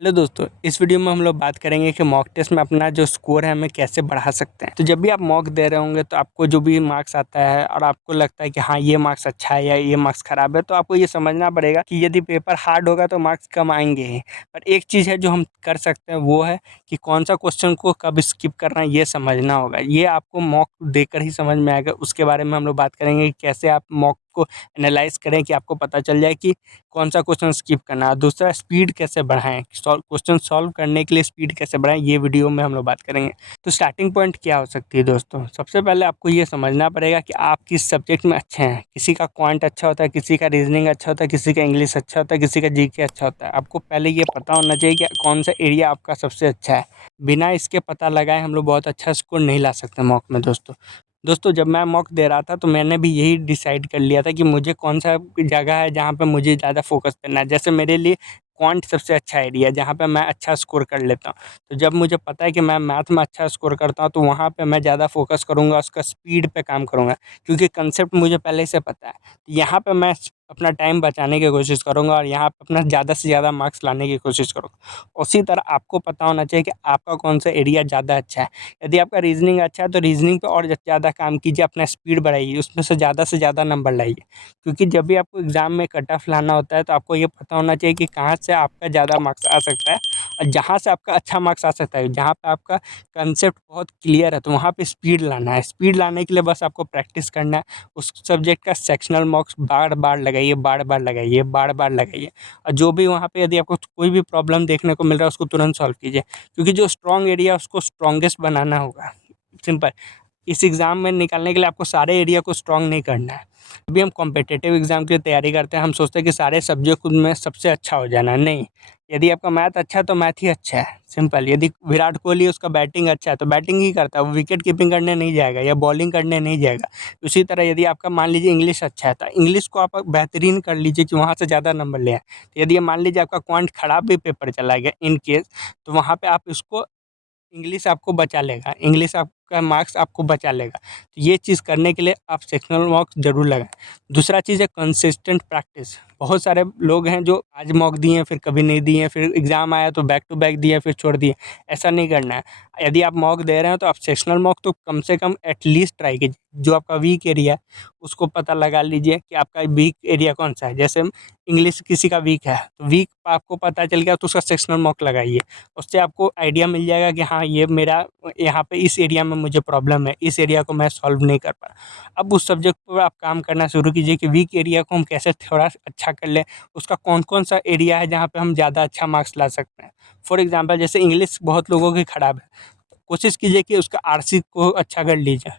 Hello दोस्तों, इस video में हम लोग बात करेंगे कि मॉक टेस्ट में अपना जो स्कोर है हमें कैसे बढ़ा सकते हैं। तो जब भी आप मॉक दे रहे होंगे तो आपको जो भी मार्क्स आता है और आपको लगता है कि हाँ ये मार्क्स अच्छा है या ये मार्क्स खराब है, तो आपको ये समझना पड़ेगा कि यदि पेपर हार्ड होगा तो मार्क्स कम आएंगे ही। पर एक चीज़ है जो हम कर सकते हैं, वो है कि कौन सा क्वेश्चन को कब स्किप करना है ये समझना होगा। ये आपको मॉक देकर ही समझ में आएगा। उसके बारे में हम लोग बात करेंगे कि कैसे आप मॉक को एनालाइज करें कि आपको पता चल जाए कि कौन सा क्वेश्चन स्किप करना है। दूसरा, स्पीड कैसे बढ़ाएं, क्वेश्चन सॉल्व करने के लिए स्पीड कैसे बढ़ाएं, ये वीडियो में हम लोग बात करेंगे। तो स्टार्टिंग पॉइंट क्या हो सकती है दोस्तों? सबसे पहले आपको ये समझना पड़ेगा कि आप किस सब्जेक्ट में अच्छे हैं। किसी का क्वांट अच्छा होता है, किसी का रीजनिंग अच्छा होता है, किसी का इंग्लिश अच्छा होता है, किसी का जीके अच्छा होता है। आपको पहले ये पता होना चाहिए कि कौन सा एरिया आपका सबसे अच्छा है। बिना इसके पता लगाए हम लोग बहुत अच्छा स्कोर नहीं ला सकते मॉक में दोस्तों जब मैं मॉक दे रहा था तो मैंने भी यही डिसाइड कर लिया था कि मुझे कौन सा जगह है जहाँ पे मुझे ज़्यादा फोकस करना है। जैसे मेरे लिए क्वांट सबसे अच्छा एरिया है जहाँ पे मैं अच्छा स्कोर कर लेता हूँ। तो जब मुझे पता है कि मैं मैथ में अच्छा स्कोर करता हूँ तो वहाँ पे मैं ज़्यादा फोकस करूँगा, उसका स्पीड पे काम करूँगा, क्योंकि कंसेप्ट मुझे पहले से पता है। तो यहाँ पे मैं अपना टाइम बचाने की कोशिश करूँगा और यहाँ पे अपना ज़्यादा से ज़्यादा मार्क्स लाने की कोशिश करूँगा। उसी तरह आपको पता होना चाहिए कि आपका कौन सा एरिया ज़्यादा अच्छा है। यदि आपका रीजनिंग अच्छा है तो रीजनिंग पे और ज़्यादा काम कीजिए, अपना स्पीड बढ़ाइए, उसमें से ज़्यादा नंबर लाइए। क्योंकि जब भी आपको एग्ज़ाम में कट ऑफ लाना होता है तो आपको ये पता होना चाहिए कि कहाँ से आपका ज़्यादा मार्क्स आ सकता है और जहाँ से आपका अच्छा मार्क्स आ सकता है, जहाँ पे आपका कंसेप्ट बहुत क्लियर है, तो वहाँ पे स्पीड लाना है। स्पीड लाने के लिए बस आपको प्रैक्टिस करना है। उस सब्जेक्ट का सेक्शनल मार्क्स बार-बार लगाइए, बार-बार लगाइए, बार-बार लगाइए और जो भी वहाँ पे यदि आपको कोई भी प्रॉब्लम देखने को मिल रहा है उसको तुरंत सॉल्व कीजिए। क्योंकि जो स्ट्रॉन्ग एरिया है उसको स्ट्रॉन्गेस्ट बनाना होगा। सिंपल। इस एग्ज़ाम में निकालने के लिए आपको सारे एरिया को स्ट्रॉन्ग नहीं करना है। अभी हम कॉम्पिटिटिव एग्ज़ाम की तैयारी करते हैं, हम सोचते हैं कि सारे सब्जेक्ट में सबसे अच्छा हो जाना है, नहीं। यदि आपका मैथ अच्छा है तो मैथ ही अच्छा है, सिंपल। यदि विराट कोहली उसका बैटिंग अच्छा है तो बैटिंग ही करता है, वो विकेट कीपिंग करने नहीं जाएगा या बॉलिंग करने नहीं जाएगा। उसी तरह यदि आपका मान लीजिए इंग्लिश अच्छा है तो इंग्लिश को आप बेहतरीन कर लीजिए कि वहाँ से ज़्यादा नंबर ले आएँ। तो यदि मान लीजिए आपका क्वांट खराब भी पेपर चला गया इन केस, तो वहाँ पे आप इसको इंग्लिश आपको बचा लेगा, इंग्लिश आपका मार्क्स आपको बचा लेगा। तो ये चीज़ करने के लिए आप सेक्शनल मार्क्स ज़रूर लगाएँ। दूसरा चीज़ है कंसिस्टेंट प्रैक्टिस। बहुत सारे लोग हैं जो आज मॉक दिए फिर कभी नहीं दिए, फिर एग्ज़ाम आया तो बैक टू बैक दिए फिर छोड़ दिए। ऐसा नहीं करना है। यदि आप मॉक दे रहे हैं तो आप सेक्शनल मॉक तो कम से कम एटलीस्ट ट्राई कीजिए। जो आपका वीक एरिया है उसको पता लगा लीजिए कि आपका वीक एरिया कौन-सा है। जैसे इंग्लिश किसी का वीक है, तो वीक आपको पता चल गया तो उसका सेक्शनल मॉक लगाइए। उससे आपको आइडिया मिल जाएगा कि हाँ ये मेरा यहाँ पे इस एरिया में मुझे प्रॉब्लम है, इस एरिया को मैं सॉल्व नहीं कर पा रहा। अब उस सब्जेक्ट पर आप काम करना शुरू कीजिए कि वीक एरिया को हम कैसे थोड़ा अच्छा कर लें, उसका कौन-कौन सा एरिया है जहाँ पे हम ज़्यादा अच्छा मार्क्स ला सकते हैं। फॉर एग्ज़ाम्पल जैसे इंग्लिश बहुत लोगों की खराब है, तो कोशिश कीजिए कि उसका आरसी को अच्छा कर लीजिए।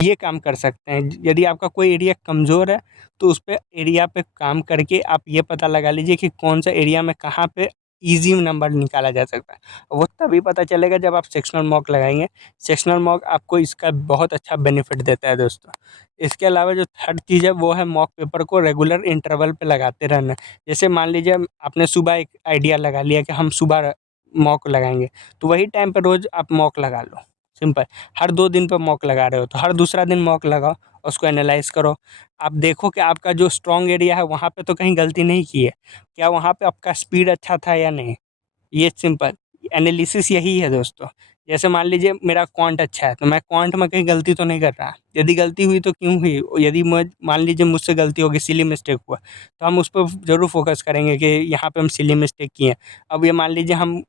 ये काम कर सकते हैं। यदि आपका कोई एरिया कमज़ोर है, तो उस पे एरिया पे काम करके आप ये पता लगा लीजिए कि कौन-सा एरिया में कहाँ पे ईज़ी नंबर निकाला जा सकता है। वो तभी पता चलेगा जब आप सेक्शनल मॉक लगाएँगे। सेक्शनल मॉक आपको इसका बहुत अच्छा बेनिफिट देता है दोस्तों। इसके अलावा जो थर्ड चीज़ है वो है मॉक पेपर को रेगुलर इंटरवल पे लगाते रहना। जैसे मान लीजिए आपने सुबह एक आइडिया लगा लिया कि हम सुबह मॉक लगाएँगे, तो वही टाइम पे रोज़ आप मॉक लगा लो, सिंपल। हर 2 दिन पे मॉक लगा रहे हो तो हर दूसरा दिन मॉक लगाओ, उसको एनालाइज़ करो। आप देखो कि आपका जो स्ट्रॉन्ग एरिया है वहाँ पे तो कहीं गलती नहीं की है। क्या वहाँ पे आपका स्पीड अच्छा था या नहीं? ये सिंपल एनालिसिस यही है दोस्तों। जैसे मान लीजिए मेरा क्वांट अच्छा है, तो मैं क्वांट में कहीं गलती तो नहीं कर रहा। यदि गलती हुई तो क्यों हुई? यदि मैं मान लीजिए मुझसे गलती हो गई, सिली मिस्टेक हुआ, तो हम उस पे ज़रूर फ़ोकस करेंगे कि यहाँ पे हम सिली मिस्टेक किए हैं। अब ये मान लीजिए हम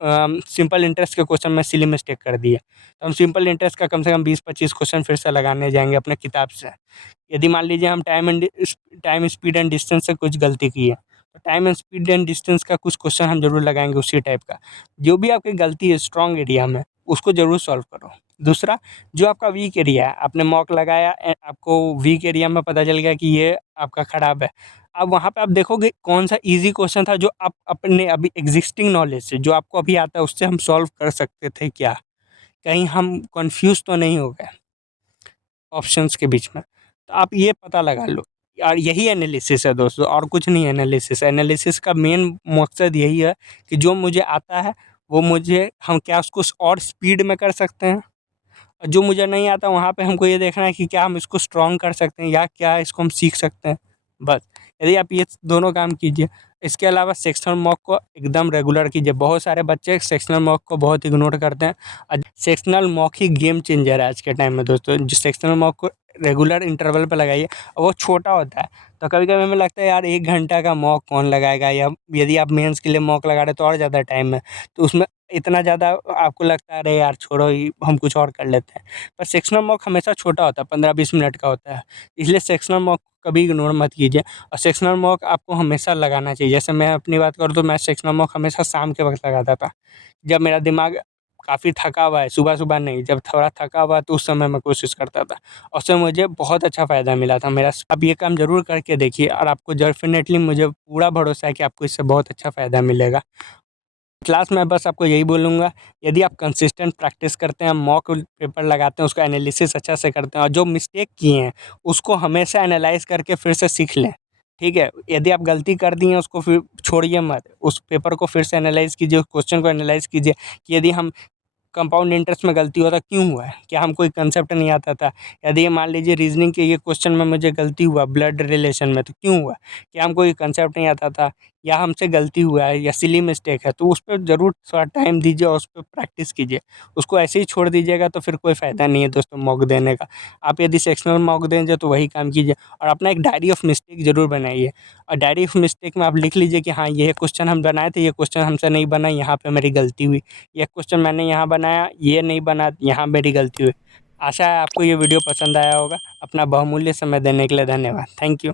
सिंपल इंटरेस्ट के क्वेश्चन में सिली मिस्टेक कर दिए, तो हम सिंपल इंटरेस्ट का कम से कम 20-25 क्वेश्चन फिर से लगाने जाएँगे अपने किताब से। यदि मान लीजिए हम टाइम, स्पीड एंड डिस्टेंस से कुछ गलती की है, तो time and speed and distance का कुछ क्वेश्चन हम ज़रूर लगाएँगे उसी टाइप का। जो भी आपकी गलती है स्ट्रॉन्ग एरिया में, उसको ज़रूर सॉल्व करो। दूसरा, जो आपका वीक एरिया है, आपने मॉक लगाया आपको वीक एरिया में पता चल गया कि ये आपका खराब है। अब वहाँ पे आप देखोगे कौन-सा ईज़ी क्वेश्चन था जो आप अपने अभी एक्जिस्टिंग नॉलेज से, जो आपको अभी आता है उससे हम सॉल्व कर सकते थे क्या? कहीं हम कन्फ्यूज़ तो नहीं हो गए ऑप्शंस के बीच में? तो आप ये पता लगा लो। और यही एनालिसिस है दोस्तों, और कुछ नहीं एनालिसिस है। एनालिसिस का मेन मकसद यही है कि जो मुझे आता है वो मुझे हम क्या उसको और स्पीड में कर सकते हैं, और जो मुझे नहीं आता वहाँ पे हमको ये देखना है कि क्या हम इसको स्ट्रॉन्ग कर सकते हैं या क्या इसको हम सीख सकते हैं, बस। यदि आप ये दोनों काम कीजिए, इसके अलावा सेक्शनल मॉक को एकदम रेगुलर कीजिए। बहुत सारे बच्चे सेक्शनल मॉक को बहुत इग्नोर करते हैं। सेक्शनल मॉक ही गेम चेंजर है आज के टाइम में दोस्तों। जो सेक्शनल मॉक को रेगुलर इंटरवल पे लगाइए और वो छोटा होता है। तो कभी-कभी हमें लगता है यार 1 घंटा का मॉक कौन लगाएगा, या यदि आप मेंस के लिए मॉक लगा रहे हैं तो और ज़्यादा टाइम है। तो उसमें इतना ज़्यादा आपको लगता है अरे यार छोड़ो ही, हम कुछ और कर लेते हैं। पर सेक्शनल मॉक हमेशा छोटा होता है, 15-20 मिनट का होता है। इसलिए सेक्शनल मॉक कभी इग्नोर मत कीजिए। और सेक्शनल मॉक आपको हमेशा लगाना चाहिए। जैसे मैं अपनी बात करूँ तो मैं सेक्शनल मॉक हमेशा शाम के वक़्त लगाता था। जब मेरा दिमाग काफ़ी थका हुआ है, सुबह-सुबह नहीं, जब थोड़ा थका हुआ है तो उस समय मैं कोशिश करता था। और उससे मुझे बहुत अच्छा फ़ायदा मिला था मेरा। आप ये काम ज़रूर करके देखिए और आपको डेफ़िनेटली, मुझे पूरा भरोसा है कि आपको इससे बहुत अच्छा फ़ायदा मिलेगा। क्लास में बस आपको यही बोलूँगा, यदि आप कंसिस्टेंट प्रैक्टिस करते हैं, मॉक पेपर लगाते हैं, उसका एनालिसिस अच्छा से करते हैं और जो मिस्टेक किए हैं, उसको हमेशा एनालाइज़ करके फिर से सीख लें, ठीक है? यदि आप गलती कर दिए हैं, उसको फिर छोड़िए मत। उस पेपर को फिर से एनालाइज़ कीजिए, उस क्वेश्चन को एनालाइज़ कीजिए कि यदि हम कंपाउंड इंटरेस्ट में गलती हुआ था, क्यों हुआ है? क्या हमको कोई कांसेप्ट नहीं आता था? यदि मान लीजिए रीज़निंग के ये क्वेश्चन में मुझे गलती हुआ ब्लड रिलेशन में, तो क्यों हुआ? क्या हमको ये कांसेप्ट नहीं आता था? या हमसे गलती हुआ है या सिली मिस्टेक है? तो उस पे ज़रूर थोड़ा टाइम दीजिए और उस पे प्रैक्टिस कीजिए। उसको ऐसे ही छोड़ दीजिएगा तो फिर कोई फ़ायदा नहीं है दोस्तों मॉक देने का। आप यदि सेक्शनल मॉक देंगे तो वही काम कीजिए और अपना एक डायरी ऑफ मिस्टेक ज़रूर बनाइए। और डायरी ऑफ मिस्टेक में आप लिख लीजिए कि हाँ, ये क्वेश्चन हम बनाए थे, ये क्वेश्चन हमसे नहीं बना, यहाँ पे मेरी गलती हुई। ये क्वेश्चन मैंने यहाँ बनाया, ये नहीं बना, यहाँ मेरी गलती हुई। आशा है आपको ये वीडियो पसंद आया होगा। अपना बहुमूल्य समय देने के लिए धन्यवाद। Thank you.